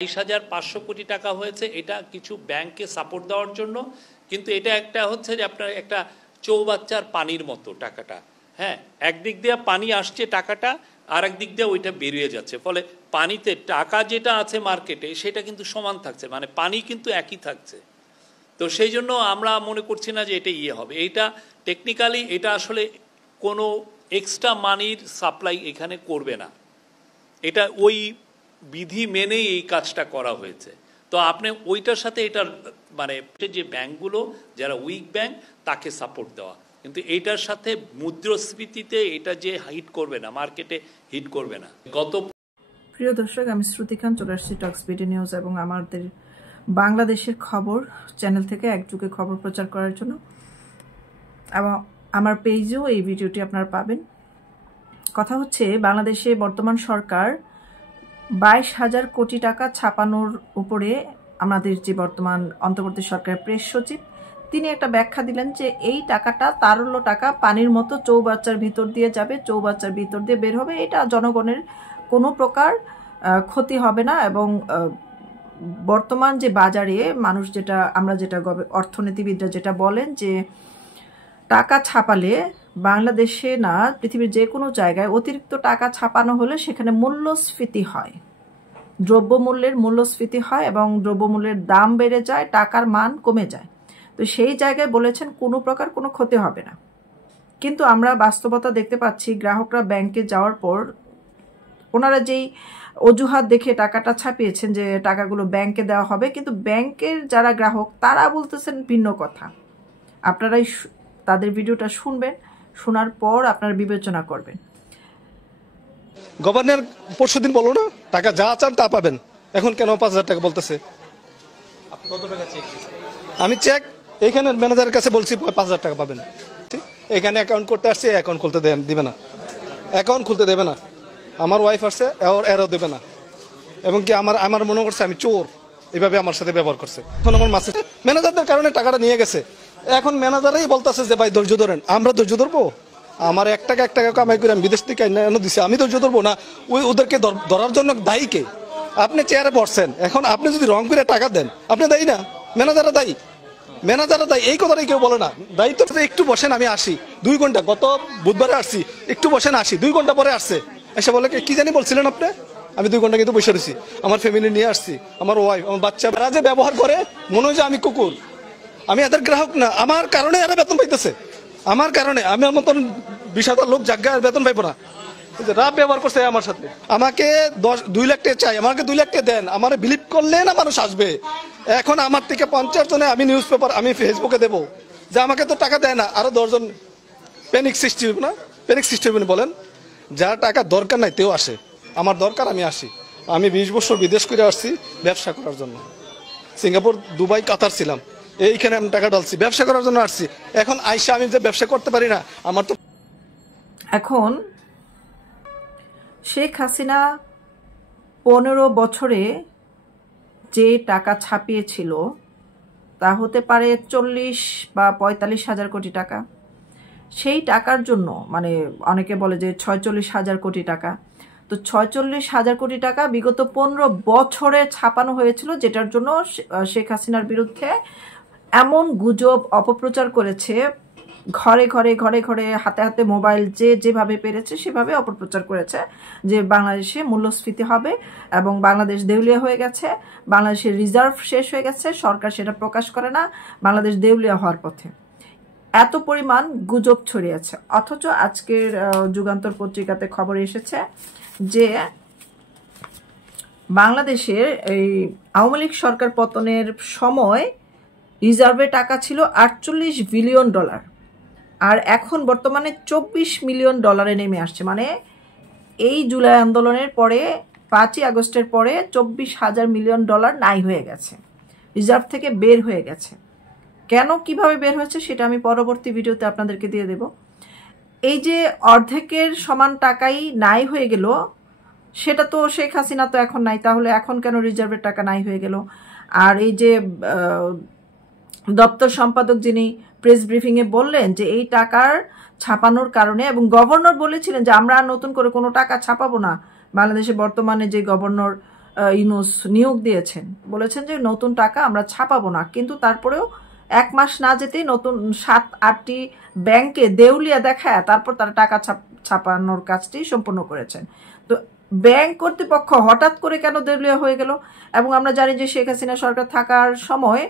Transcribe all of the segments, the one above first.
22,500 কোটি টাকা হয়েছে, এটা কিছু ব্যাংককে সাপোর্ট দেওয়ার জন্য, কিন্তু এটা একটা হচ্ছে যে আপনার একটা চৌবাচ্চার পানির মতো টাকাটা। হ্যাঁ, একদিক দিয়ে পানি আসছে টাকাটা, আর একদিক দিয়ে ওইটা বেরিয়ে যাচ্ছে, ফলে পানিতে টাকা যেটা আছে মার্কেটে সেটা কিন্তু সমান থাকছে, মানে পানি কিন্তু একই থাকছে। তো সেই জন্য আমরা মনে করছি না যে এটা হবে। এইটা টেকনিক্যালি এটা আসলে কোনো এক্সট্রা মানির সাপ্লাই এখানে করবে না, এটা ওই বিধি মেনেই এই কাজটা করা হয়েছে। তো আপনি ওইটার সাথে এটার মানে যে ব্যাংকগুলো যারা উইক ব্যাংক তাকে সাপোর্ট দেওয়া, কিন্তু এইটার সাথে মুদ্রাস্ফীতিতে এটা যে হিট করবে না, মার্কেটে হিট করবে না। প্রিয় দর্শক, আমি শ্রুতি খান চলে আসছি টক্স বিডি নিউজ এবং আমাদের বাংলাদেশের খবর চ্যানেল থেকে একযুগে খবর প্রচার করার জন্য, এবং আমার পেজেও এই ভিডিওটি আপনারা পাবেন। কথা হচ্ছে, বাংলাদেশে বর্তমান সরকার 22,000 কোটি টাকা ছাপানোর উপরে আমাদের যে বর্তমান অন্তর্বর্তী সরকারের প্রেস সচিব তিনি একটা ব্যাখ্যা দিলেন যে এই টাকাটা তারল্য টাকা পানির মতো চৌবাচ্চার ভিতর দিয়ে যাবে, চৌবাচ্চার ভিতর দিয়ে বের হবে, এটা জনগণের কোনো প্রকার ক্ষতি হবে না। এবং বর্তমান যে বাজারে মানুষ যেটা আমরা যেটা অর্থনীতিবিদরা যেটা বলেন যে টাকা ছাপালে বাংলাদেশে না পৃথিবীর যে কোনো জায়গায় অতিরিক্ত টাকা ছাপানো হলে সেখানে মূল্যস্ফীতি হয়, দ্রব্যমূল্যের মূল্যস্ফীতি হয় এবং দ্রব্যমূল্যের দাম বেড়ে যায়, টাকার মান কমে যায়। তো সেই জায়গায় বলেছেন কোনো প্রকার কোনো ক্ষতি হবে না। কিন্তু আমরা বাস্তবতা দেখতে পাচ্ছি, গ্রাহকরা ব্যাংকে যাওয়ার পর ওনারা যেই অজুহাত দেখে টাকাটা ছাপিয়েছেন যে টাকাগুলো ব্যাংকে দেওয়া হবে, কিন্তু ব্যাংকের যারা গ্রাহক তারা বলতেছেন ভিন্ন কথা। আপনারাই তাদের ভিডিওটা শুনবেন, শোনার পর আপনারা বিবেচনা করবেন। গভর্নর পরশুদিন বলো না টাকা যা চান তা পাবেন, এখন কেন 5,000 টাকা বলতেছে? আমি চেক এইখানে ম্যানেজারের কাছে বলছি 5,000 টাকা পাবেন। এখানে অ্যাকাউন্ট করতে আসছে, অ্যাকাউন্ট খুলতে দিবে না, অ্যাকাউন্ট খুলতে দেবে না। আমার ওয়াইফ আসছে, এরও দেবে না। এবং কি আমার মনে করছে আমি চোর, এভাবে আমার সাথে ব্যবহার করছে। এখন আমার মাসে ম্যানেজারদের কারণে টাকাটা নিয়ে গেছে। এখন ম্যানেজারই বলতেছে যে ভাই ধৈর্য ধরেন। আমরা ধৈর্য ধরবো? আমার 1 টাকা 1 টাকা কামাই করে আমি বিদেশ থেকে এনে দিছি, আমি ধৈর্য ধরবো না? ওদেরকে ধরার জন্য দায়ী কে? আপনি চেয়ারে বসছেন, এখন আপনি যদি রং করে টাকা দেন আপনি দায়ী না? ম্যানেজাররা দায়ী, ম্যানেজাররা দায়ী, এই কথাটাই কেউ বলে না। দায়িত্ব একটু বসেন, আমি আসি 2 ঘন্টা, গত বুধবারে আসছি, একটু বসেন আসি, 2 ঘন্টা পরে আসছে, এসে বলে কি জানি বলছিলেন আপনি? আমি 2 ঘন্টা কিন্তু বসে রয়েছি, আমার ফ্যামিলি নিয়ে আসছি, আমার ওয়াইফ, আমার বাচ্চা। এরা যে ব্যবহার করে মনে হয় যে আমি কুকুর, আমি এদের গ্রাহক না। আমার কারণে এরা বেতন পাইতেছে, আমার কারণে। আমার মতন 20,000 লোক জায়গায় বেতন পাইবো না। রাব ব্যবহার করছে আমার সাথে। আমাকে 2 লাখ টাকা চাই, আমাকে 2 লাখ টাকা দেন, আমার বিলিভ করলে না মানুষ আসবে। এখন আমার থেকে 50 জনে আমি নিউজ পেপার, আমি ফেসবুকে দেবো যে আমাকে তো টাকা দেয় না, আরো 10 জন প্যানিক সৃষ্টি হবে না? প্যানিক সৃষ্টি হবে না বলেন? যার টাকা দরকার নাই তেও আসে, আমার দরকার আমি আসি। আমি 20 বছর বিদেশ করে আসছি ব্যবসা করার জন্য, সিঙ্গাপুর, দুবাই, কাতার ছিলাম, এইখানে আমি টাকা ঢালছি, ব্যবসা করার জন্য আসছি। এখন আইসা আমি যে ব্যবসা করতে পারি না, আমার তো। এখন শেখ হাসিনা 15 বছরে যে টাকা ছাপিয়েছিল তা হতে পারে 40 বা 45,000 কোটি টাকা। সেই টাকার জন্য মানে অনেকে বলে যে 46,000 কোটি টাকা, তো 46,000 কোটি টাকা বিগত 15 বছরে ছাপানো হয়েছিল, যেটার জন্য শেখ হাসিনার বিরুদ্ধে এমন গুজব অপপ্রচার করেছে, ঘরে ঘরে ঘরে ঘরে হাতে হাতে মোবাইল যেভাবে পেরেছে সেভাবে অপপ্রচার করেছে যে বাংলাদেশে মূল্যস্ফীতি হবে এবং বাংলাদেশ দেউলিয়া হয়ে গেছে, বাংলাদেশের রিজার্ভ শেষ হয়ে গেছে, সরকার সেটা প্রকাশ করে না, বাংলাদেশ দেউলিয়া হওয়ার পথে। এত পরিমাণ গুজব ছড়িয়েছে। অথচ আজকের যুগান্তর পত্রিকাতে খবর এসেছে যে বাংলাদেশের এই আওয়ামী লীগ সরকার পতনের সময় রিজার্ভে টাকা ছিল 48 বিলিয়ন ডলার, আর এখন বর্তমানে 24 মিলিয়ন ডলারে নেমে আসছে। মানে এই জুলাই আন্দোলনের পরে 5ই আগস্টের পরে 24,000 মিলিয়ন ডলার নাই হয়ে গেছে, রিজার্ভ থেকে বের হয়ে গেছে। কেন কিভাবে বের হয়েছে সেটা আমি পরবর্তী ভিডিওতে আপনাদেরকে দিয়ে দেব। এই যে অর্ধেকের সমান টাকাই নাই হয়ে গেল, সেটা তো শেখ হাসিনা তো এখন নাই, তাহলে এখন কেন রিজার্ভের টাকা নাই হয়ে গেল? আর এই যে দপ্তর সম্পাদক যিনি প্রেস ব্রিফিংয়ে বললেন যে এই টাকার ছাপানোর কারণে, এবং গভর্নর বলেছিলেন যে আমরা নতুন করে কোনো টাকা ছাপাবো না, বাংলাদেশে বর্তমানে যে গভর্নর ইউনূস নিয়োগ দিয়েছেন, বলেছেন যে নতুন টাকা আমরা ছাপাবো না, কিন্তু তারপরেও 1 মাস না যেতেই নতুন 7-8টি ব্যাংকে দেউলিয়া দেখায় তারপর তারা টাকা ছাপানোর কাজটি সম্পূর্ণ করেছেন। তো ব্যাংক কর্তৃপক্ষ হঠাৎ করে কেন দেউলিয়া হয়ে গেল? এবং আমরা জানি যে শেখ হাসিনা সরকার থাকার সময়,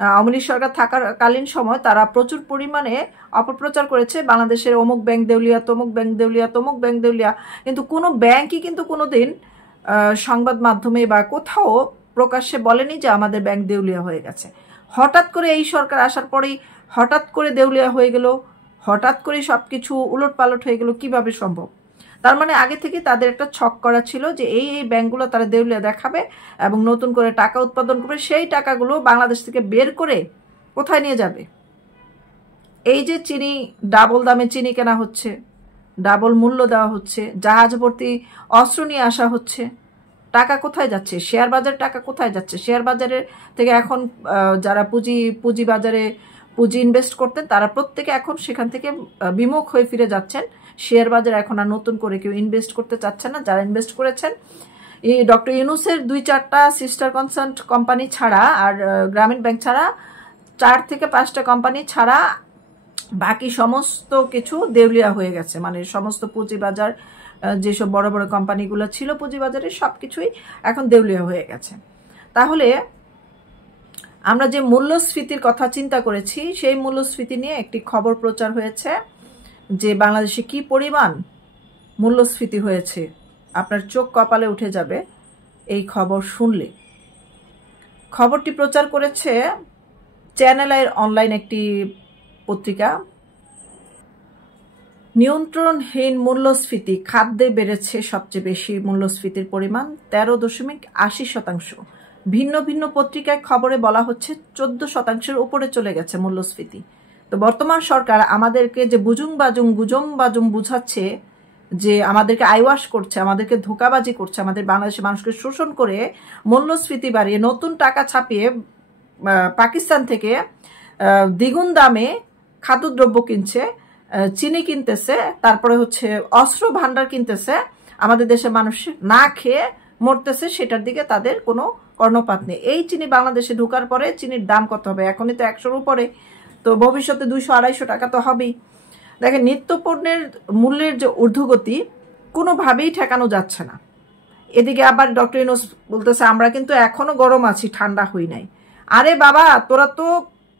আওয়ামী লীগ সরকার থাকাকালীন সময় তারা প্রচুর পরিমাণে অপপ্রচার করেছে বাংলাদেশের অমুক ব্যাংক দেউলিয়া, তমুক ব্যাংক দেউলিয়া, তমুক ব্যাংক দেউলিয়া, কিন্তু কোনো ব্যাংকই কিন্তু কোনোদিন সংবাদ মাধ্যমে বা কোথাও প্রকাশ্যে বলেনি যে আমাদের ব্যাংক দেউলিয়া হয়ে গেছে। হঠাৎ করে এই সরকার আসার পরেই হঠাৎ করে দেউলিয়া হয়ে গেল, হঠাৎ করে সবকিছু উলটপালট হয়ে গেল, কিভাবে সম্ভব? তার মানে আগে থেকে তাদের একটা ছক করা ছিল যে এই ব্যাংকগুলো তারা দেউলিয়া দেখাবে এবং নতুন করে টাকা উৎপাদন করবে, সেই টাকাগুলো বাংলাদেশ থেকে বের করে কোথায় নিয়ে যাবে? এই যে চিনি ডাবল দামে চিনি কেনা হচ্ছে, ডাবল মূল্য দেওয়া হচ্ছে, জাহাজ ভর্তি অস্ত্র নিয়ে আসা হচ্ছে, টাকা কোথায় যাচ্ছে? শেয়ার বাজারের টাকা কোথায় যাচ্ছে? শেয়ার বাজারের থেকে এখন যারা পুঁজি বাজারে পুঁজি ইনভেস্ট করতেন তারা প্রত্যেকে এখন সেখান থেকে বিমুখ হয়ে ফিরে যাচ্ছেন। শেয়ার বাজারে এখন আর নতুন করে কেউ ইনভেস্ট করতে চাচ্ছেন না। যারা ইনভেস্ট করেছেন এই ডক্টর ইউনূসের 2-4টা সিস্টার কনসার্ন কোম্পানি ছাড়া আর গ্রামীণ ব্যাংক ছাড়া 4 থেকে 5টা কোম্পানি ছাড়া বাকি সমস্ত কিছু দেউলিয়া হয়ে গেছে। মানে সমস্ত পুঁজিবাজার যেসব বড় বড় কোম্পানিগুলো ছিল পুঁজিবাজারে সবকিছুই এখন দেউলিয়া হয়ে গেছে। তাহলে আমরা যে মূল্যস্ফীতির কথা চিন্তা করেছি সেই মূল্যস্ফীতি নিয়ে একটি খবর প্রচার হয়েছে যে বাংলাদেশে কি পরিমাণ মূল্যস্ফীতি হয়েছে, আপনার চোখ কপালে উঠে যাবে এই খবর শুনলে। খবরটি প্রচার করেছে চ্যানেল আইয়ের অনলাইন একটি পত্রিকা। নিয়ন্ত্রণহীন মূল্যস্ফীতি, খাদ্যে বেড়েছে সবচেয়ে বেশি মূল্যস্ফীতির পরিমাণ 13.80%। ভিন্ন ভিন্ন পত্রিকায় খবরে বলা হচ্ছে 14%-এর উপরে চলে গেছে মূল্যস্ফীতি। তো বর্তমান সরকার আমাদেরকে যে গুজম বাজুম বুঝাচ্ছে যে আমাদেরকে আইওয়াশ করছে, আমাদেরকে ধোকাবাজি করছে, আমাদের বাংলাদেশের মানুষকে শোষণ করে মূল্যস্ফীতি বাড়িয়ে নতুন টাকা ছাপিয়ে পাকিস্তান থেকে দ্বিগুণ দামে খাদ্যদ্রব্য কিনছে, চিনি কিনতেছে, তারপরে হচ্ছে অস্ত্র ভান্ডার কিনতেছে, আমাদের দেশের মানুষ না খেয়ে মরতেছে, সেটার দিকে তাদের কোনো কর্ণপাত নেই। এই চিনি বাংলাদেশে ঢোকার পরে চিনির দাম কত হবে? এখনই তো 100-র উপরে, তো ভবিষ্যতে 200-250 টাকা তো হবেই। দেখেন, নিত্য পণ্যের মূল্যের যে ঊর্ধ্বগতি কোনোভাবেই ঠেকানো যাচ্ছে না। এদিকে আবার ডক্টর ইউনূস বলতেছে আমরা কিন্তু এখনো গরম আছি, ঠান্ডা হই নাই। আরে বাবা, তোরা তো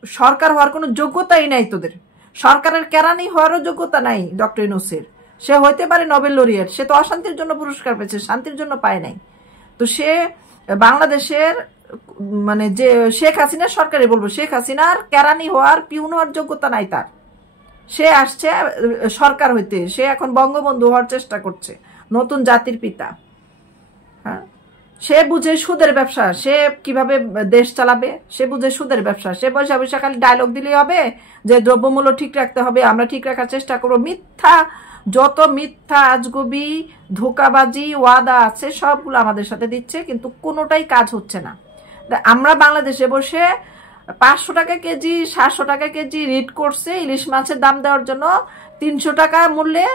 সরকার হওয়ার কোনো যোগ্যতাই নাই, তোদের সরকারের কেরানি হওয়ারও যোগ্যতা নাই ডক্টর ইউনূসের। সে হইতে পারে নোবেল লরিয়েট, সে তো অশান্তির জন্য পুরস্কার পেয়েছে, শান্তির জন্য পায় নাই। তো সে বাংলাদেশের মানে যে শেখ হাসিনার সরকারে বলবো, শেখ হাসিনার কেরানি হওয়ার পিউন হওয়ার যোগ্যতা নাই তার। সে আসছে সরকার হইতে, সে এখন বঙ্গবন্ধু হওয়ার চেষ্টা করছে, নতুন জাতির পিতা। হ্যাঁ, সে বুঝে সুদের ব্যবসা, সে কিভাবে দেশ চালাবে, সে বুঝে সুদের ব্যবসা। সে বৈশা বৈশা খালি ডায়লগ দিলেই হবে যে দ্রব্যমূল্য ঠিক রাখতে হবে, আমরা ঠিক রাখার চেষ্টা করবো। মিথ্যা, যত মিথ্যা আজগুবি ধোকাবাজি ওয়াদা আছে সবগুলো আমাদের সাথে দিচ্ছে, কিন্তু কোনোটাই কাজ হচ্ছে না। আমরা বাংলাদেশে বসে 500 টাকা কেজি 700 টাকা কেজি রিড করছে ইলিশ মাছের দাম দেওয়ার জন্য, 300 টাকা মূল্যে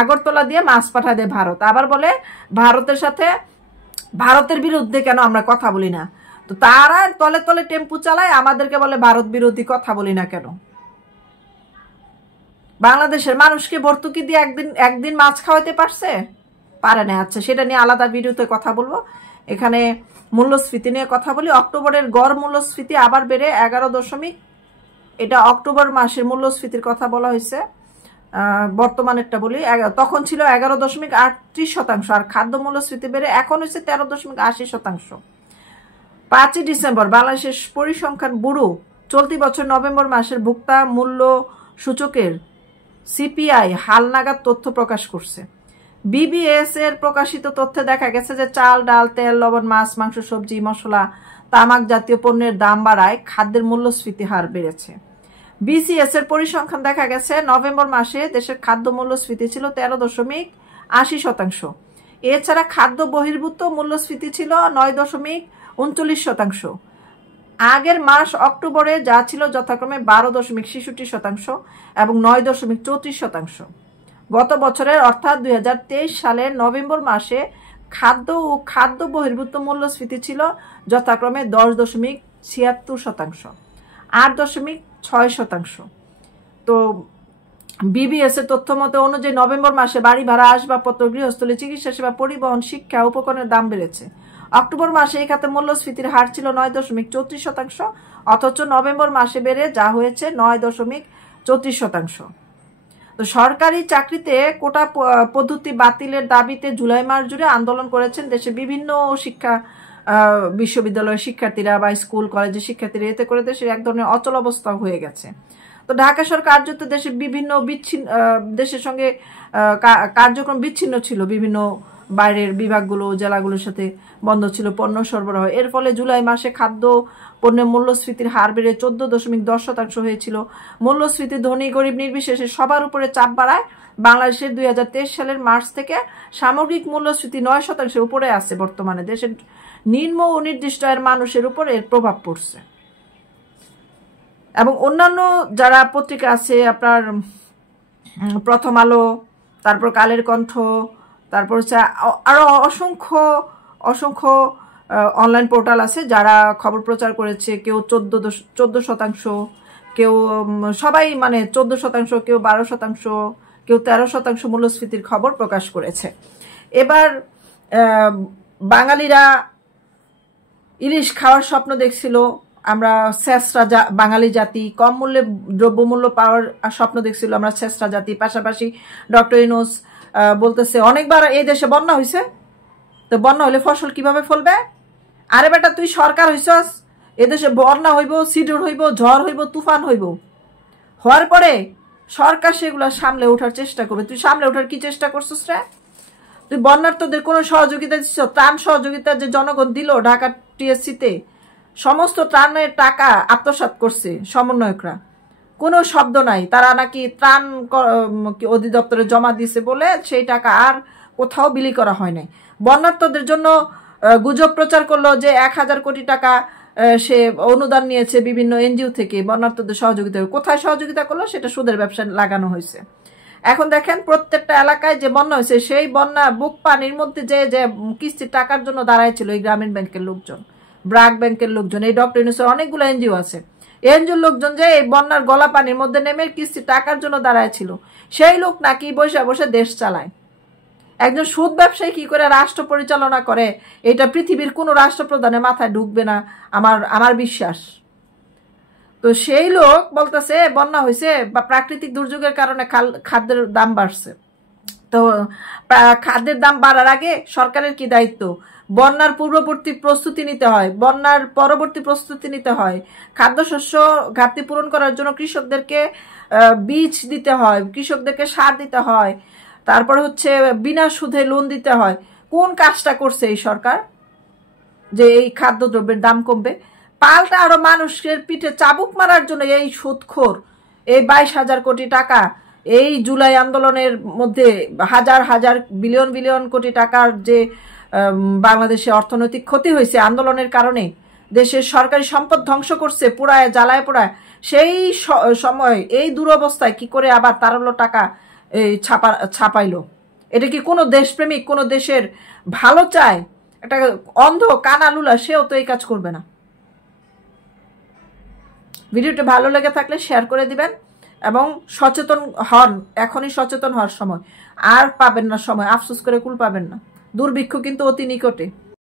আগরতলা দিয়ে মাছ পাঠায় দেয় ভারত। আবার বলে ভারতের সাথে, ভারতের বিরুদ্ধে কেন আমরা কথা বলি না? তো তারা তলে তলে টেম্পু চালায়, আমাদেরকে বলে ভারত বিরোধী কথা বলি না কেন? বাংলাদেশের মানুষকে ভর্তুকি দিয়ে একদিন মাছ খাওয়াতে পারছে? পারে না। আচ্ছা, সেটা নিয়ে আলাদা ভিডিওতে কথা বলবো। এখানে মূল্যস্ফীতি নিয়ে কথা বলি। অক্টোবরের গড় মূল্যস্ফীতি আবার বেড়ে 11 এটা অক্টোবর মাসের মূল্যস্ফীতির কথা বলা হয়েছে। বর্তমানেরটা বলি, তখন ছিল 11.38%, আর খাদ্য মূল্যস্ফীতি বেড়ে এখন হয়েছে 13.80%। 5ই ডিসেম্বর বাংলাদেশের পরিসংখ্যান ব্যুরো চলতি বছর নভেম্বর মাসের ভোক্তা মূল্য সূচকের সিপিআই হালনাগাদ তথ্য প্রকাশ করছে। বিবিএস এর প্রকাশিত তথ্যে দেখা গেছে যে চাল, ডাল, তেল, লবণ, মাছ, মাংস, সবজি, মশলা, তামাক জাতীয় পণ্যের দাম বাড়ায় খাদ্যের মূল্যস্ফীতি হার বেড়েছে। বিসিএস এর পরিসংখ্যান দেখা গেছে নভেম্বর মাসে দেশের খাদ্য মূল্যস্ফীতি ছিল 13.80%। এছাড়া খাদ্য বহির্ভূত মূল্যস্ফীতি ছিল 9.39%। আগের মাস অক্টোবরে যা ছিল যথাক্রমে 12.66% এবং 9.34%। গত বছরের অর্থাৎ 2023 সালের নভেম্বর মাসে খাদ্য ও খাদ্য বহির্ভূত মূল্যস্ফীতি ছিল যথাক্রমে 10.76%, 8.6%। তো বিবিএস এর তথ্য মতে অনুযায়ী নভেম্বর মাসে বাড়ি ভাড়া, আসবাবপত্র, গৃহস্থলী, চিকিৎসা সেবা, পরিবহন, শিক্ষা, উপকরণের দাম বেড়েছে। অক্টোবর মাসে এই খাতে মূল্যস্ফীতির হার ছিল 9.34%, অথচ নভেম্বর মাসে বেড়ে যা হয়েছে 9.34%। তো সরকারি চাকরিতে কোটা পদ্ধতি বাতিলের দাবিতে জুলাই মাস জুড়ে আন্দোলন করেছেন দেশের বিভিন্ন শিক্ষা বিশ্ববিদ্যালয়ের শিক্ষার্থীরা বা স্কুল কলেজের শিক্ষার্থীরা। এতে করে দেশের এক ধরনের অচল অবস্থা হয়ে গেছে। তো ঢাকা সরকার কার্যত দেশের বিভিন্ন দেশের সঙ্গে কার্যক্রম বিচ্ছিন্ন ছিল, বিভিন্ন বাইরের বিভাগগুলো জেলাগুলোর সাথে বন্ধ ছিল পণ্য সরবরাহ। এর ফলে জুলাই মাসে খাদ্য পণ্যের মূল্যস্ফীতির হার বেড়ে 14.10% হয়েছিল। মূল্যস্ফীতি ধনী গরিব নির্বিশেষে সবার উপরে চাপ বাড়ায়। বাংলাদেশের 2023 সালের মার্চ থেকে সামগ্রিক মূল্যস্ফীতি 9% উপরে আছে। বর্তমানে দেশের নিম্ন ও নির্দিষ্ট আয়ের মানুষের উপর এর প্রভাব পড়ছে। এবং অন্যান্য যারা পত্রিকা আছে, আপনার প্রথম আলো, তারপর কালের কণ্ঠ, তারপর হচ্ছে আরো অসংখ্য অসংখ্য অনলাইন পোর্টাল আছে যারা খবর প্রচার করেছে। কেউ 14%, কেউ সবাই মানে 14%, কেউ 12%, কেউ 13% মূল্যস্ফীতির খবর প্রকাশ করেছে। এবার বাঙালিরা ইলিশ খাওয়ার স্বপ্ন দেখছিল। আমরা শেষরা বাঙালি জাতি, কম মূল্যে দ্রব্যমূল্য পাওয়ার স্বপ্ন দেখছিল আমরা শেষরা জাতি। পাশাপাশি ডক্টর ইউনূস বলতেছে অনেকবার এই দেশে বন্যা হয়েছে, তো বন্যা হলে ফসল কিভাবে ফলবে? আরে বেটা, তুই সরকার হইছস, এদেশে বন্যা হইব, সিডর হইব, ঝড় হইব, তুফান হইব, হওয়ার পরে সরকার সেগুলো সামলে ওঠার চেষ্টা করবে। তুই সামলে ওঠার কি চেষ্টা করছিস রে? তুই বন্যার্থদের কোনো সহযোগিতা দিচ্ছ? ত্রাণ সহযোগিতা যে জনগণ দিল ঢাকা টিএসসিতে, সমস্ত ত্রাণের টাকা আত্মসাৎ করছে সমন্বয়করা, কোনো শব্দ নাই। তারা নাকি ত্রাণ অধিদপ্তরে জমা দিয়েছে বলে সেই টাকা আর কোথাও বিলি করা হয় নাই। বন্যার্থদের জন্য গুজব প্রচার করলো যে 1000 কোটি টাকা সে অনুদান নিয়েছে বিভিন্ন এনজিও থেকে বন্যার্থদের সহযোগিতা। কোথায় সহযোগিতা করলো? সেটা সুদের ব্যবসায় লাগানো হয়েছে। এখন দেখেন প্রত্যেকটা এলাকায় যে বন্যা হয়েছে, সেই বন্যা বুক পানির মধ্যে যে যে কিস্তির টাকার জন্য দাঁড়াইছিল এই গ্রামীণ ব্যাংকের লোকজন, ব্র্যাক ব্যাংকের লোকজন, এই ডক্টর ইউনূসের অনেকগুলো এনজিও আছে, এনজিওর লোকজন যে এই বন্যার গলা পানির মধ্যে নেমে কিস্তির টাকার জন্য দাঁড়াইছিল, সেই লোক নাকি বসে বসে দেশ চালায়। একজন সুদ ব্যবসায়ী কি করে রাষ্ট্র পরিচালনা করে, এটা পৃথিবীর কোনো রাষ্ট্রপ্রধানের মাথায় ঢুকবে না আমার বিশ্বাস। তো সেই লোক বলতেছে বন্যা হয়েছে বা প্রাকৃতিক দুর্যোগের কারণে খাদ্যের দাম বাড়ছে। তো খাদ্যের দাম বাড়ার আগে সরকারের কি দায়িত্ব? বন্যার পূর্ববর্তী প্রস্তুতি নিতে হয়, বন্যার পরবর্তী প্রস্তুতি নিতে হয়, খাদ্যশস্য ঘাটতি পূরণ করার জন্য কৃষকদেরকে বীজ দিতে হয়, কৃষকদেরকে সার দিতে হয়, তারপর হচ্ছে বিনা সুদে লোন দিতে হয়। কোন কাজটা করছে এই সরকার যে এই খাদ্যদ্রব্যের দাম কমবে? পাল্টা আরো মানুষের পিঠে চাবুক মারার জন্য এই সুদখোর এই 22,000 কোটি টাকা এই জুলাই আন্দোলনের মধ্যে হাজার হাজার বিলিয়ন বিলিয়ন কোটি টাকার যে বাংলাদেশে অর্থনৈতিক ক্ষতি হয়েছে আন্দোলনের কারণে, দেশের সরকারি সম্পদ ধ্বংস করছে, পোড়ায় জ্বালায় পোড়ায়। সেই সময় এই দুরবস্থায় কি করে আবার তারল্য টাকা ছাপাইলো? এটা কি কোনো দেশপ্রেমিক, কোনো দেশের ভালো চায়? একটা অন্ধ কানালুলা সেও তো এই কাজ করবে না। ভিডিওটি ভালো লেগে থাকলে শেয়ার করে দিবেন এবং সচেতন হন। এখনই সচেতন হওয়ার সময়, আর পাবেন না সময়, আফসোস করে কুল পাবেন না। দুর্ভিক্ষ কিন্তু অতি নিকটে।